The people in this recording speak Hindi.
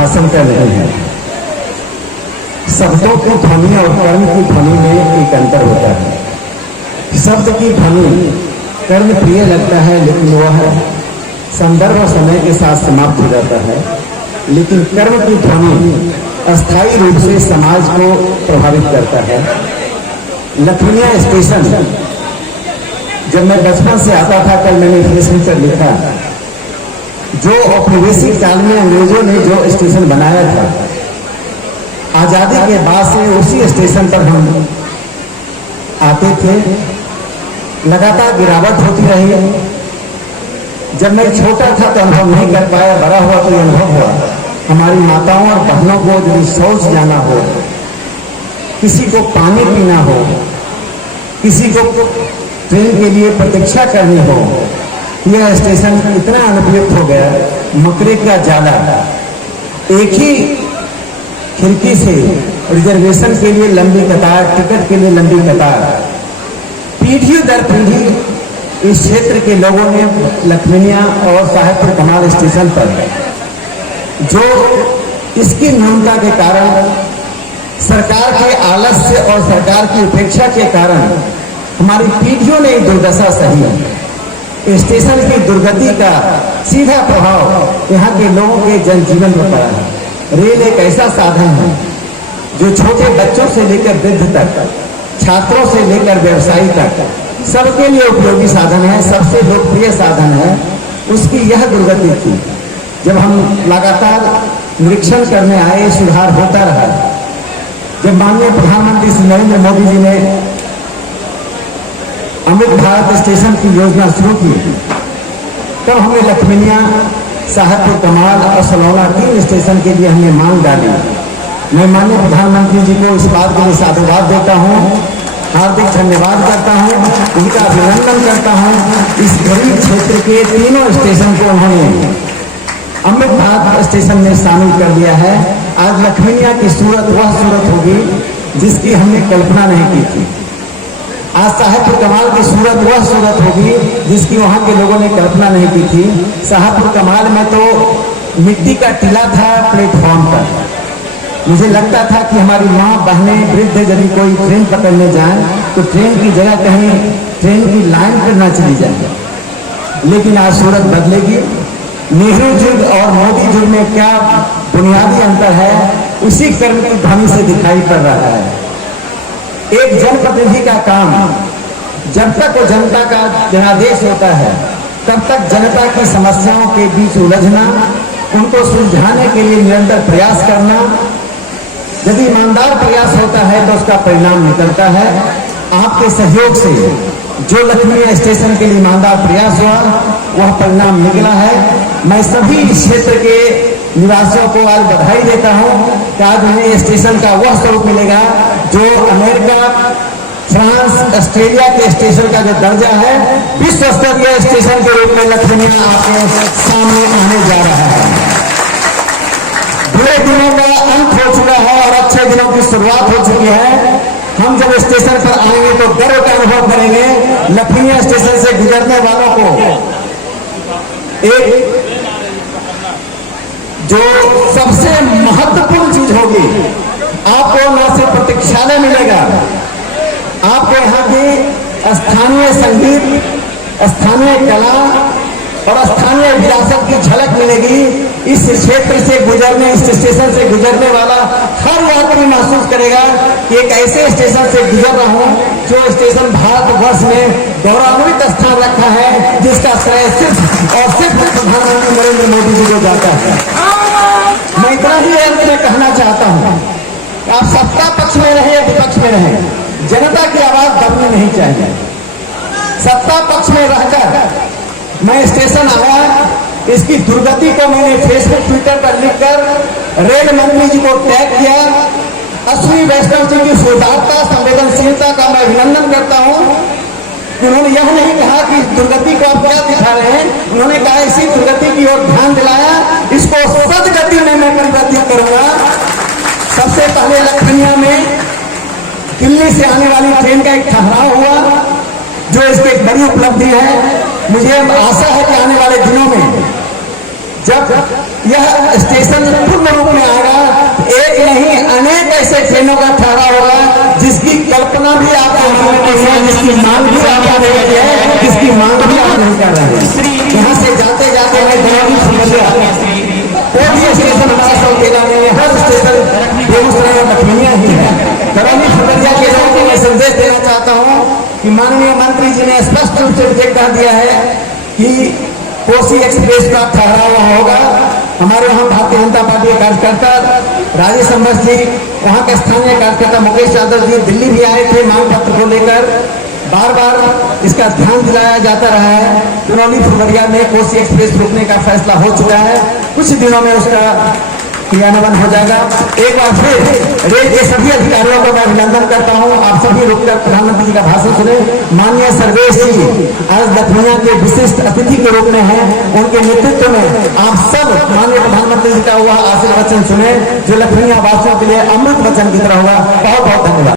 भाषण का नहीं है। शब्दों की ध्वनि और कर्म की ध्वनि में एक अंतर होता है। शब्द की ध्वनि कर्म प्रिय लगता है, लेकिन वह संदर्भ और समय के साथ समाप्त हो जाता है। लेकिन कर्म की ध्वनि अस्थायी रूप से समाज को प्रभावित करता है। लखनिया स्टेशन जब मैं बचपन से आता था, कल मैंने फेसबुक पर लिखा, जो औपनिवेशिक काल में अंग्रेजों ने जो स्टेशन बनाया था, आजादी के बाद से उसी स्टेशन पर हम आते थे। लगातार गिरावट होती रही। जब मैं छोटा था तो अनुभव नहीं कर पाया, बड़ा हुआ तो अनुभव हुआ। हमारी माताओं और बहनों को यदि शौच जाना हो, किसी को पानी पीना हो, किसी को ट्रेन के लिए प्रतीक्षा करनी हो, यह स्टेशन इतना अनुपयुक्त हो गया। मकरे का जाला, एक ही खिड़की से रिजर्वेशन के लिए लंबी कतार, टिकट के लिए लंबी कतार। पीढ़ी दर पीढ़ी इस क्षेत्र के लोगों ने लखनिया और साहेबपुर कमाल स्टेशन पर, जो इसकी न्यूनता के कारण, सरकार के आलस्य और सरकार की उपेक्षा के कारण हमारी पीढ़ियों ने दुर्दशा सही। स्टेशन की दुर्गति का सीधा प्रभाव यहाँ के लोगों के जनजीवन पर पड़ा है। रेल एक ऐसा साधन है जो छोटे बच्चों से लेकर वृद्ध तक, छात्रों से लेकर व्यवसायी तक सबके लिए उपयोगी साधन है, सबसे लोकप्रिय साधन है। उसकी यह दुर्गति थी। जब हम लगातार निरीक्षण करने आए, सुधार होता रहा। जब माननीय प्रधानमंत्री श्री नरेंद्र मोदी जी ने अमृत भारत स्टेशन की योजना शुरू की, तब हमने लखनिया, साहेबपुर कमाल और सलौना 3 स्टेशन के लिए हमने मांग डाली। मैं माननीय प्रधानमंत्री जी को इस बात के लिए साधुवाद देता हूँ, हार्दिक धन्यवाद करता हूँ, उनका अभिनंदन करता हूँ। इस गरीब क्षेत्र के तीनों स्टेशन को उन्होंने अमृत भारत स्टेशन में शामिल कर लिया है। आज लखनिया की सूरत वह सूरत होगी जिसकी हमने कल्पना नहीं की थी। आज साहेबपुर कमाल की सूरत वह सूरत होगी जिसकी वहाँ के लोगों ने कल्पना नहीं की थी। साहेबपुर कमाल में तो मिट्टी का टीला था प्लेटफॉर्म पर। मुझे लगता था कि हमारी माँ, बहनें, वृद्ध यदि कोई ट्रेन पकड़ने जाए तो ट्रेन की जगह कहीं ट्रेन की लाइन पर ना चली जाए। लेकिन आज सूरत बदलेगी। नेहरू युग और मोदी युग में क्या बुनियादी अंतर है, उसी कर्म की ध्वनि से दिखाई पड़ रहा है। एक जनप्रतिनिधि का काम, जब तक वो जनता का जनादेश होता है, तब तक जनता की समस्याओं के बीच उलझना, उनको सुलझाने के लिए निरंतर प्रयास करना। यदि ईमानदार प्रयास होता है तो उसका परिणाम निकलता है। आपके सहयोग से जो लखनिया स्टेशन के लिए ईमानदार प्रयास हुआ, वह परिणाम निकला है। मैं सभी इस क्षेत्र के निवासियों को आज बधाई देता हूं कि आज उन्हें स्टेशन का वह स्वरूप मिलेगा जो अमेरिका, फ्रांस, ऑस्ट्रेलिया के स्टेशन का जो दर्जा है, विश्व स्तरीय स्टेशन के रूप में लखनिया आपके सामने आने जा रहा है। बुरे दिनों का अंत हो चुका है और अच्छे दिनों की शुरुआत हो चुकी है। हम जब स्टेशन पर आएंगे तो गर्व का अनुभव करेंगे। लखनिया स्टेशन से गुजरने वालों को एक जो सबसे महत्वपूर्ण चीज होगी, आपको न सिर्फ प्रतीक्षालय मिलेगा, आपको यहाँ की स्थानीय संगीत, स्थानीय कला और स्थानीय विरासत की झलक मिलेगी। इस क्षेत्र से गुजरने, इस स्टेशन से गुजरने वाला हर यात्री महसूस करेगा कि एक ऐसे स्टेशन से गुजर रहा हूँ जो स्टेशन भारतवर्ष में गौरवान्वित स्थान रखा है, जिसका श्रेय सिर्फ और सिर्फ प्रधानमंत्री नरेंद्र मोदी जी को जाता है। मैं इतना ही अंत में कहना चाहता हूँ, आप सत्ता पक्ष में रहे या विपक्ष में रहे, जनता की आवाज दबनी नहीं चाहिए। सत्ता पक्ष में रहकर मैं स्टेशन आया, इसकी दुर्गति को मैंने फेसबुक, ट्विटर पर लिखकर रेल मंत्री जी को टैग किया। अश्विनी वैष्णव जी की सुधारता, संवेदनशीलता का मैं अभिनंदन करता हूं। उन्होंने यह नहीं कहा कि इस दुर्गति को आप क्या दिखा रहे हैं, उन्होंने कहा इसी दुर्गति की ओर ध्यान दिलाया, इसको सदगति में मैं परिवर्तित करूंगा। सबसे पहले लखनिया में दिल्ली से आने वाली ट्रेन का एक ठहराव हुआ, जो इसकी एक बड़ी उपलब्धि है। मुझे आशा है कि आने वाले दिनों में जब यह स्टेशन पूर्ण रूप में नहीं अनेक ऐसे ट्रेनों का ठहराव होगा जिसकी कल्पना भी आप जिसकी मांग भी आप कर रहे हैं, जिसकी मांग भी आप नहीं कर रहे हैं। यहाँ से जाते जाते मैं दरौली फुलवरिया वो भी स्टेशन हमारा सौतेला में है, हर स्टेशन बेगूसराय और लखमीनिया ही है। दरौली फुलवरिया के लोगों को मैं संदेश देना चाहता हूँ कि माननीय मंत्री जी ने स्पष्ट रूप से मुझे कह दिया है कि कोसी एक्सप्रेस का ठहराव होगा। हमारे वहाँ भारतीय जनता पार्टी के कार्यकर्ता राजेश अम्बर जी, वहाँ के स्थानीय कार्यकर्ता मुकेश यादव जी दिल्ली भी आए थे मांग पत्र को लेकर। बार बार इसका ध्यान दिलाया जाता रहा है। दरौली फुलवरिया में कोसी एक्सप्रेस रुकने का फैसला हो चुका है, कुछ दिनों में उसका क्रियान्वयन हो जाएगा। एक बार फिर रेल के सभी अधिकारियों को मैं अभिनंदन करता हूं। आप सभी रुककर प्रधानमंत्री जी का भाषण सुने। माननीय सर्वेश जी आज लखमीनिया के विशिष्ट अतिथि के रूप में हैं, उनके नेतृत्व में आप सब माननीय प्रधानमंत्री जी का वह आशीर्वचन सुने जो लखमीनिया वासियों के लिए अमृत वचन की तरह होगा। बहुत बहुत धन्यवाद।